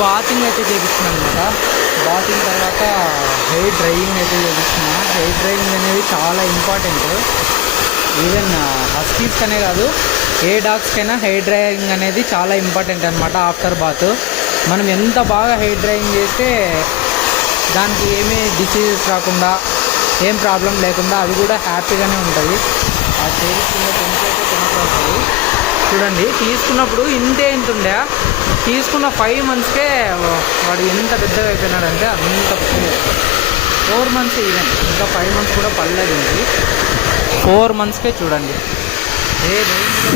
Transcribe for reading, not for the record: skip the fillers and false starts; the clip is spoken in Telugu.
బాతింగ్ అయితే చేపిస్తున్నాను అనమాట. బాతింగ్ తర్వాత హెయిర్ డ్రైయింగ్ అయితే చేపిస్తున్నా. హెయిర్ డ్రైయింగ్ అనేది చాలా ఇంపార్టెంట్. ఈవెన్ హస్కీస్కనే కాదు, ఏ డాగ్స్కైనా హెయిర్ డ్రైయింగ్ అనేది చాలా ఇంపార్టెంట్ అనమాట. ఆఫ్టర్ బాత్ మనం ఎంత బాగా హెయిర్ డ్రైయింగ్ చేస్తే దానికి ఏమీ డిసీజెస్ రాకుండా, ఏం ప్రాబ్లం లేకుండా అది కూడా హ్యాపీగానే ఉంటుంది. ఆ చేయించుకున్న కొంచెం కొనుక్కొస్తుంది. చూడండి, తీసుకున్నప్పుడు ఇంత ఉండే, తీసుకున్న 5 monthsకే వాడు ఎంత పెద్దగా అయిపోయినాడంటే అంత పెద్దగా. 4 months ఈవెన్, ఇంకా 5 months కూడా పడలేదు. 4 monthsకే చూడండి ఏ రేంజ్లో